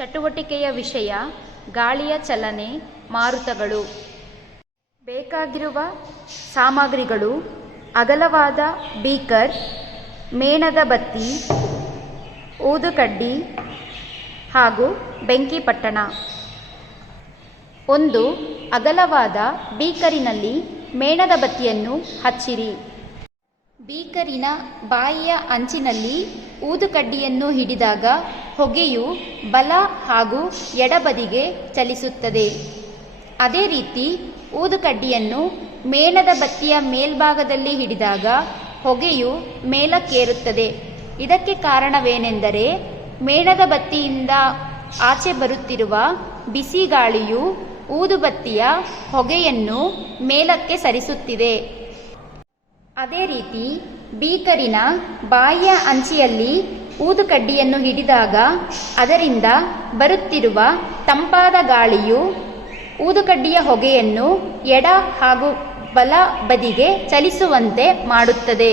ಚಟುವಟಿಕೆಯ ವಿಷಯ ಗಾಳಿಯ ಚಲನೆ, ಮಾರುತಗಳು. ಬೇಕಾಗಿರುವ ಸಾಮಗ್ರಿಗಳು: ಅಗಲವಾದ ಬೀಕರ್, ಮೇಣದ ಬತ್ತಿ, ಊದುಕಡ್ಡಿ ಹಾಗೂ ಬೆಂಕಿಪಟ್ಟಣ. ಒಂದು ಅಗಲವಾದ ಬೀಕರಿನಲ್ಲಿ ಮೇಣದ ಬತ್ತಿಯನ್ನು ಹಚ್ಚಿರಿ. ಬೀಕರಿನ ಬಾಯಿಯ ಅಂಚಿನಲ್ಲಿ ಊದುಕಡ್ಡಿಯನ್ನು ಹಿಡಿದಾಗ ಹೊಗೆಯು ಬಲ ಹಾಗೂ ಎಡಬದಿಗೆ ಚಲಿಸುತ್ತದೆ. ಅದೇ ರೀತಿ ಊದುಕಡ್ಡಿಯನ್ನು ಮೇಣದ ಬತ್ತಿಯ ಮೇಲ್ಭಾಗದಲ್ಲಿ ಹಿಡಿದಾಗ ಹೊಗೆಯು ಮೇಲಕ್ಕೇರುತ್ತದೆ. ಇದಕ್ಕೆ ಕಾರಣವೇನೆಂದರೆ ಮೇಣದ ಬತ್ತಿಯಿಂದ ಆಚೆ ಬರುತ್ತಿರುವ ಬಿಸಿ ಗಾಳಿಯು ಊದುಬತ್ತಿಯ ಹೊಗೆಯನ್ನು ಮೇಲಕ್ಕೆ ಸರಿಸುತ್ತಿದೆ. ಅದೇ ರೀತಿ ಬೀಕರಿನ ಬಾಯಿಯ ಅಂಚಿನಲ್ಲಿ ಊದುಕಡ್ಡಿಯನ್ನು ಹಿಡಿದಾಗ ಅದರಿಂದ ಬರುತ್ತಿರುವ ತಂಪಾದ ಗಾಳಿಯು ಊದುಕಡ್ಡಿಯ ಹೊಗೆಯನ್ನು ಎಡ ಹಾಗೂ ಬಲ ಬದಿಗೆ ಚಲಿಸುವಂತೆ ಮಾಡುತ್ತದೆ.